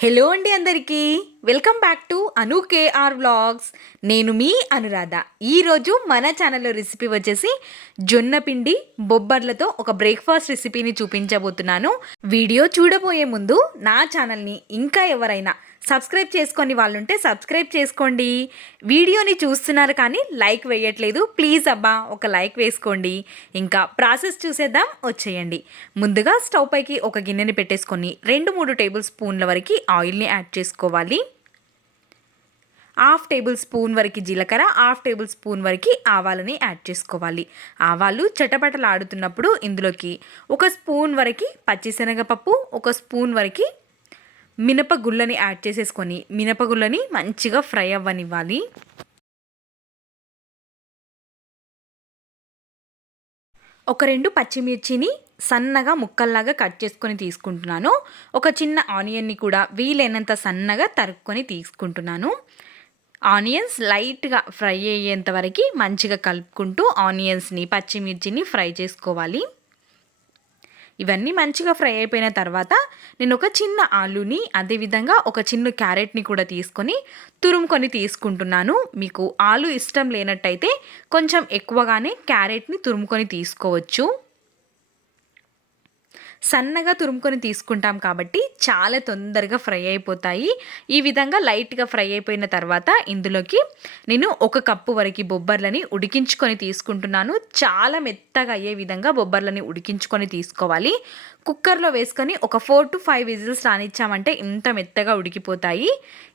Hello అండి అందరికీ welcome back to Anu KR vlogs. నేను మీ అనురాధ. ఈరోజు మన ఛానల్లో రెసిపీ వచ్చేసి జొన్న పిండి బొబ్బర్లతో ఒక బ్రేక్ఫాస్ట్ రెసిపీని చూపించబోతున్నాను. వీడియో చూడబోయే ముందు నా ఛానల్ని ఇంకా ఎవరైనా సబ్స్క్రైబ్ చేసుకొని వాళ్ళుంటే సబ్స్క్రైబ్ చేసుకోండి. వీడియోని చూస్తున్నారు కానీ లైక్ వేయట్లేదు, ప్లీజ్ అబ్బా ఒక లైక్ వేసుకోండి. ఇంకా ప్రాసెస్ చూసేద్దాం, వచ్చేయండి. ముందుగా స్టవ్ పైకి ఒక గిన్నెని పెట్టేసుకొని 2-3 టేబుల్ స్పూన్ల వరకు ఆయిల్ని యాడ్ చేసుకోవాలి. 1/2 టేబుల్ స్పూన్ వరకు జీలకర్ర, 1/2 టేబుల్ స్పూన్ వరకు ఆవాలని యాడ్ చేసుకోవాలి. ఆవాలు చటపటలాడుతున్నప్పుడు ఇందులోకి 1 స్పూన్ వరకు పచ్చిశనగపప్పు, 1 స్పూన్ వరకు మినపగుళ్ళని యాడ్ చేసేసుకొని మినపగుళ్ళని మంచిగా ఫ్రై అవ్వనివ్వాలి. ఒక 2 పచ్చిమిర్చిని సన్నగా ముక్కల్లాగా కట్ చేసుకొని తీసుకుంటున్నాను. ఒక చిన్న ఆనియన్ని కూడా వీలైనంత సన్నగా తరుక్కొని తీసుకుంటున్నాను. ఆనియన్స్ లైట్గా ఫ్రై అయ్యేంత వరకు మంచిగా కలుపుకుంటూ ఆనియన్స్ని పచ్చిమిర్చిని ఫ్రై చేసుకోవాలి. ఇవన్నీ మంచిగా ఫ్రై అయిపోయిన తర్వాత నేను ఒక చిన్న ఆలూని, అదేవిధంగా ఒక చిన్న క్యారెట్ని కూడా తీసుకొని తురుముకొని తీసుకుంటున్నాను. మీకు ఆలు ఇష్టం లేనట్టయితే కొంచెం ఎక్కువగానే క్యారెట్ని తురుముకొని తీసుకోవచ్చు. సన్నగా తురుముకొని తీసుకుంటాం కాబట్టి చాలా తొందరగా ఫ్రై అయిపోతాయి. ఈ విధంగా లైట్గా ఫ్రై అయిపోయిన తర్వాత ఇందులోకి నేను 1 కప్పు వరకు బొబ్బర్లని ఉడికించుకొని తీసుకుంటున్నాను. చాలా మెత్తగా అయ్యే విధంగా బొబ్బర్లని ఉడికించుకొని తీసుకోవాలి. కుక్కర్లో వేసుకొని ఒక 4 to 5 విజిల్స్ రానిచ్చామంటే ఇంత మెత్తగా ఉడికిపోతాయి.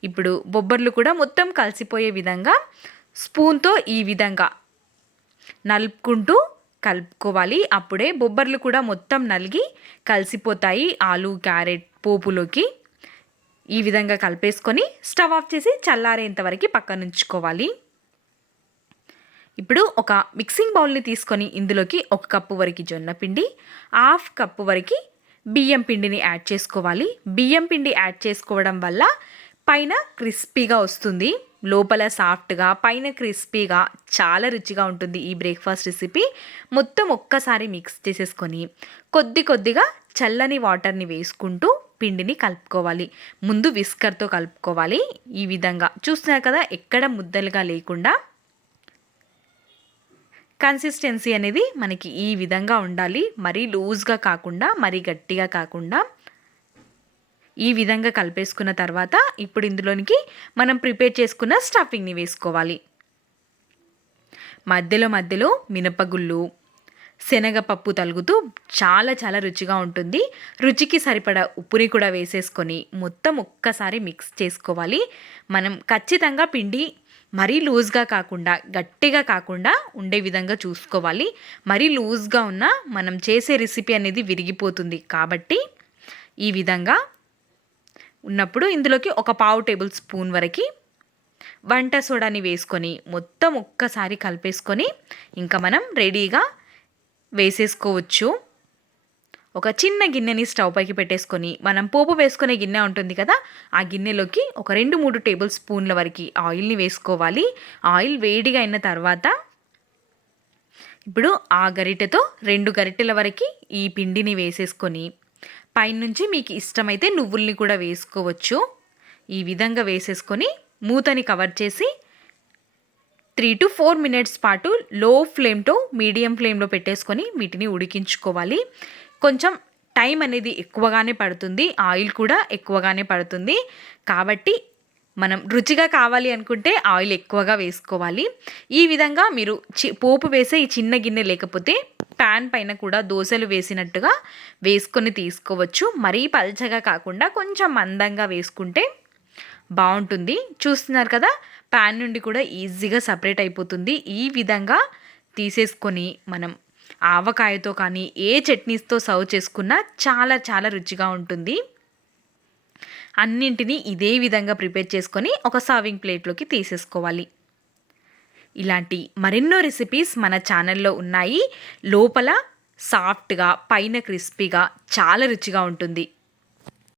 ఇప్పుడు బొబ్బర్లు కూడా మొత్తం కలిసిపోయే విధంగా స్పూన్తో ఈ విధంగా కలుపుకోవాలి. అప్పుడే బొబ్బర్లు కూడా మొత్తం నలిగి కలిసిపోతాయి ఆలు క్యారెట్ పోపులోకి. ఈ విధంగా కలిపేసుకొని స్టవ్ ఆఫ్ చేసి చల్లారేంత వరకు పక్కన ఉంచుకోవాలి. ఇప్పుడు ఒక మిక్సింగ్ బౌల్ని తీసుకొని ఇందులోకి 1 కప్పు వరకు జొన్న పిండి, 1/2 కప్పు వరకు బియ్యం పిండిని యాడ్ చేసుకోవాలి. బియ్యం పిండి యాడ్ చేసుకోవడం వల్ల పైన క్రిస్పీగా వస్తుంది, లోపల సాఫ్ట్గా పైన క్రిస్పీగా చాలా రుచిగా ఉంటుంది ఈ బ్రేక్ఫాస్ట్ రెసిపీ. మొత్తం ఒక్కసారి మిక్స్ చేసేసుకొని కొద్దిగా చల్లని వాటర్ని వేసుకుంటూ పిండిని కలుపుకోవాలి. ముందు విస్కర్తో కలుపుకోవాలి. ఈ విధంగా చూస్తున్నారు కదా, ఎక్కడ ముద్దలుగా లేకుండా కన్సిస్టెన్సీ అనేది మనకి ఈ విధంగా ఉండాలి. మరీ లూజ్గా కాకుండా మరీ గట్టిగా కాకుండా ఈ విధంగా కలిపేసుకున్న తర్వాత ఇప్పుడు ఇందులోనికి మనం ప్రిపేర్ చేసుకున్న స్టఫింగ్ని వేసుకోవాలి. మధ్యలో మినపగుళ్ళు, శనగపప్పు తలుగుతూ చాలా రుచిగా ఉంటుంది. రుచికి సరిపడా ఉప్పుని కూడా వేసేసుకొని మొత్తం ఒక్కసారి మిక్స్ చేసుకోవాలి. మనం ఖచ్చితంగా పిండి మరీ లూజ్గా కాకుండా గట్టిగా కాకుండా ఉండే విధంగా చూసుకోవాలి. మరీ లూజ్గా ఉన్నా మనం చేసే రెసిపీ అనేది విరిగిపోతుంది. కాబట్టి ఈ విధంగా ఉన్నప్పుడు ఇందులోకి ఒక 1/2 టేబుల్ స్పూన్ వరకు వంట సోడాని వేసుకొని మొత్తం ఒక్కసారి కలిపేసుకొని ఇంకా మనం రెడీగా వేసేసుకోవచ్చు. ఒక చిన్న గిన్నెని స్టవ్ పైకి పెట్టేసుకొని మనం పోపు వేసుకునే గిన్నె ఉంటుంది కదా, ఆ గిన్నెలోకి ఒక 2-3 టేబుల్ స్పూన్ల వరకు ఆయిల్ని వేసుకోవాలి. ఆయిల్ వేడిగా అయిన తర్వాత ఇప్పుడు ఆ గరిటెతో 2 గరిటెల వరకు ఈ పిండిని వేసేసుకొని పైనుంచి మీకు ఇష్టమైతే నువ్వుల్ని కూడా వేసుకోవచ్చు. ఈ విధంగా వేసేసుకొని మూతని కవర్ చేసి 3 to 4 మినిట్స్ పాటు లో ఫ్లేమ్ టు మీడియం ఫ్లేమ్లో పెట్టేసుకొని వీటిని ఉడికించుకోవాలి. కొంచెం టైం అనేది ఎక్కువగానే పడుతుంది, ఆయిల్ కూడా ఎక్కువగానే పడుతుంది. కాబట్టి మనం రుచిగా కావాలి అనుకుంటే ఆయిల్ ఎక్కువగా వేసుకోవాలి. ఈ విధంగా మీరు పోపు వేసే ఈ చిన్న గిన్నె లేకపోతే ప్యాన్ పైన కూడా దోశలు వేసినట్టుగా వేసుకొని తీసుకోవచ్చు. మరీ పల్చగా కాకుండా కొంచెం మందంగా వేసుకుంటే బాగుంటుంది. చూస్తున్నారు కదా, ప్యాన్ నుండి కూడా ఈజీగా సపరేట్ అయిపోతుంది. ఈ విధంగా తీసేసుకొని మనం ఆవకాయతో కానీ ఏ చట్నీస్తో సర్వ్ చేసుకున్నా చాలా రుచిగా ఉంటుంది. అన్నింటినీ ఇదే విధంగా ప్రిపేర్ చేసుకొని ఒక సర్వింగ్ ప్లేట్లోకి తీసేసుకోవాలి. ఇలాంటి మరెన్నో రెసిపీస్ మన ఛానల్లో ఉన్నాయి. లోపల సాఫ్ట్గా పైన క్రిస్పీగా చాలా రుచిగా ఉంటుంది.